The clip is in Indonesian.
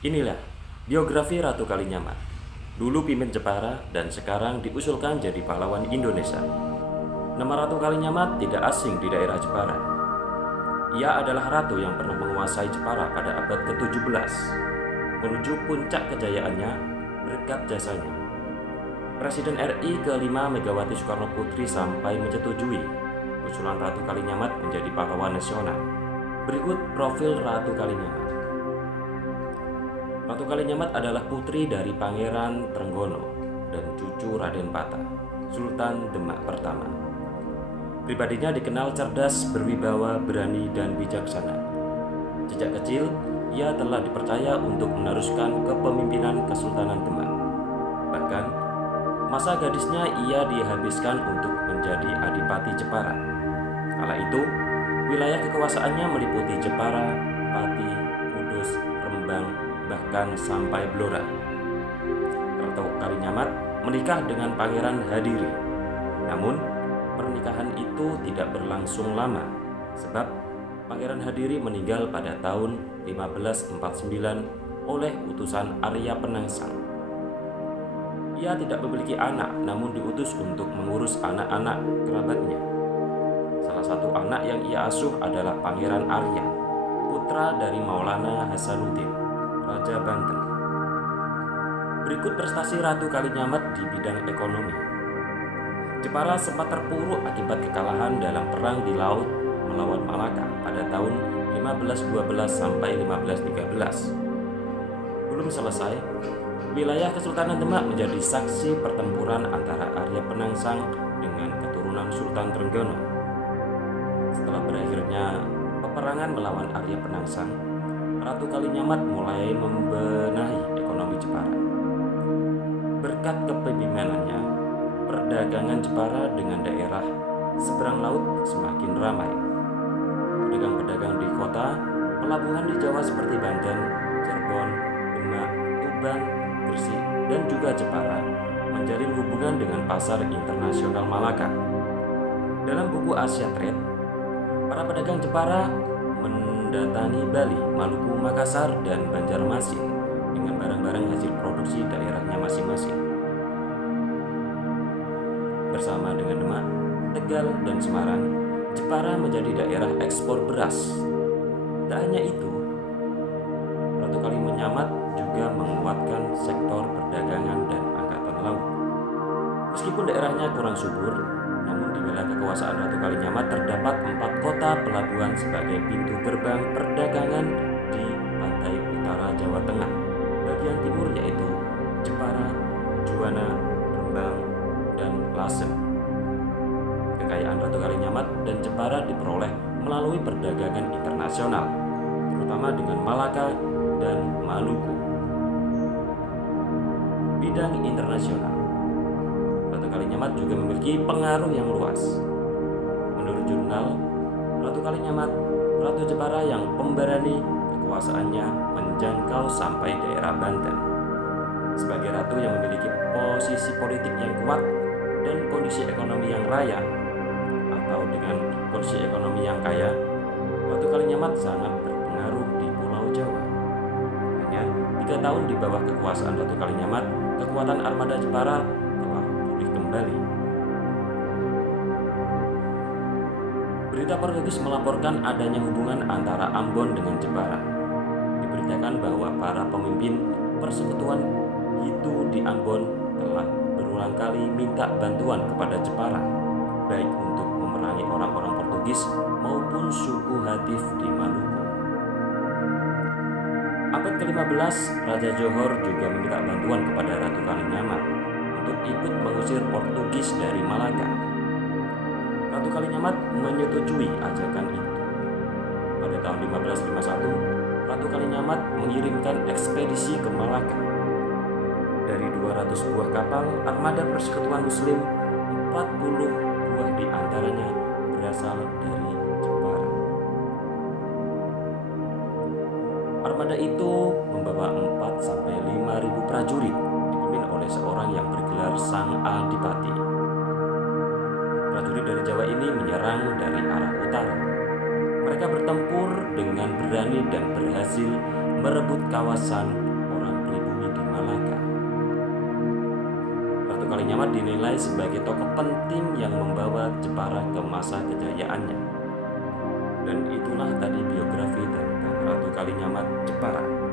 Inilah biografi Ratu Kalinyamat. Dulu pimpin Jepara dan sekarang diusulkan jadi pahlawan Indonesia. Nama Ratu Kalinyamat tidak asing di daerah Jepara. Ia adalah ratu yang pernah menguasai Jepara pada abad ke-17. Menuju puncak kejayaannya berkat jasanya. Presiden RI ke-5 Megawati Soekarno Putri sampai menyetujui usulan Ratu Kalinyamat menjadi pahlawan nasional. Berikut profil Ratu Kalinyamat. Ratu Kalinyamat adalah putri dari Pangeran Trenggono dan cucu Raden Patah, Sultan Demak pertama. Pribadinya dikenal cerdas, berwibawa, berani, dan bijaksana. Sejak kecil, ia telah dipercaya untuk meneruskan kepemimpinan Kesultanan Demak. Bahkan, masa gadisnya ia dihabiskan untuk menjadi Adipati Jepara. Kala itu, wilayah kekuasaannya meliputi Jepara, Pati, Kudus, Rembang, bahkan sampai Blora. Ratu Kalinyamat menikah dengan Pangeran Hadiri. Namun, pernikahan itu tidak berlangsung lama sebab Pangeran Hadiri meninggal pada tahun 1549 oleh utusan Arya Penangsang. Ia tidak memiliki anak, namun diutus untuk mengurus anak-anak kerabatnya. Salah satu anak yang ia asuh adalah Pangeran Arya, putra dari Maulana Hasanuddin, Raja Banten. Berikut prestasi Ratu Kalinyamat di bidang ekonomi. Jepara sempat terpuruk akibat kekalahan dalam perang di laut melawan Malaka pada tahun 1512 sampai 1513. Belum selesai, wilayah Kesultanan Demak menjadi saksi pertempuran antara Arya Penangsang dengan keturunan Sultan Trenggono. Setelah berakhirnya peperangan melawan Arya Penangsang, Ratu Kalinyamat mulai membenahi ekonomi Jepara. Berkat kepemimpinannya, perdagangan Jepara dengan daerah seberang laut semakin ramai. Pedagang-pedagang di kota, pelabuhan di Jawa seperti Banten, Cirebon, Demak, Tuban, Gresik, dan juga Jepara menjalin hubungan dengan pasar internasional Malaka. Dalam buku Asia Trade, para pedagang Jepara mendatangi Bali, Maluku, Makassar, dan Banjarmasin dengan barang-barang hasil produksi daerahnya masing-masing. Bersama dengan Demak, Tegal, dan Semarang, Jepara menjadi daerah ekspor beras. Tak hanya itu, Ratu Kalinyamat juga menguatkan sektor perdagangan dan angkatan laut. Meskipun daerahnya kurang subur, namun di wilayah kekuasaan Ratu Kalinyamat terdapat 4 kota pelabuhan sebagai pintu gerbang perdagangan di pantai utara Jawa Tengah. Bagian timur yaitu Jepara, Juwana, Rembang, dan Lasem. Kekayaan Ratu Kalinyamat dan Jepara diperoleh melalui perdagangan internasional, terutama dengan Malaka dan Maluku. Bidang internasional, Ratu Kalinyamat juga memiliki pengaruh yang luas. Menurut jurnal, Ratu Kalinyamat, Ratu Jepara yang pemberani, kekuasaannya menjangkau sampai daerah Banten. Sebagai ratu yang memiliki posisi politik yang kuat dan kondisi ekonomi yang raya, atau dengan kondisi ekonomi yang kaya, Ratu Kalinyamat sangat berpengaruh di Pulau Jawa. Hanya 3 tahun di bawah kekuasaan Ratu Kalinyamat, kekuatan armada Jepara telah pulih kembali. Berita Portugis melaporkan adanya hubungan antara Ambon dengan Jepara. Diberitakan bahwa para pemimpin persekutuan Hitu di Ambon telah berulang kali minta bantuan kepada Jepara, baik untuk memerangi orang-orang Portugis maupun suku Hatif di Maluku. Abad ke-15, Raja Johor juga meminta bantuan kepada Ratu Kalinyamat untuk ikut mengusir Portugis dari Malaka. Ratu Kalinyamat menyetujui ajakan itu. Pada tahun 1551, Ratu Kalinyamat mengirimkan ekspedisi ke Malaka. Dari 200 buah kapal armada persekutuan Muslim, 40 buah di antaranya berasal dari Jepara. Armada itu membawa 4-5 ribu prajurit dipimpin oleh seorang yang bergelar Sang Adipati. Prajurit dari Jawa ini menyerang dari arah utara. Mereka bertempur dengan berani dan berhasil merebut kawasan di Malaka. Ratu Kalinyamat dinilai sebagai tokoh penting yang membawa Jepara ke masa kejayaannya. Dan itulah tadi biografi tentang Ratu Kalinyamat Jepara.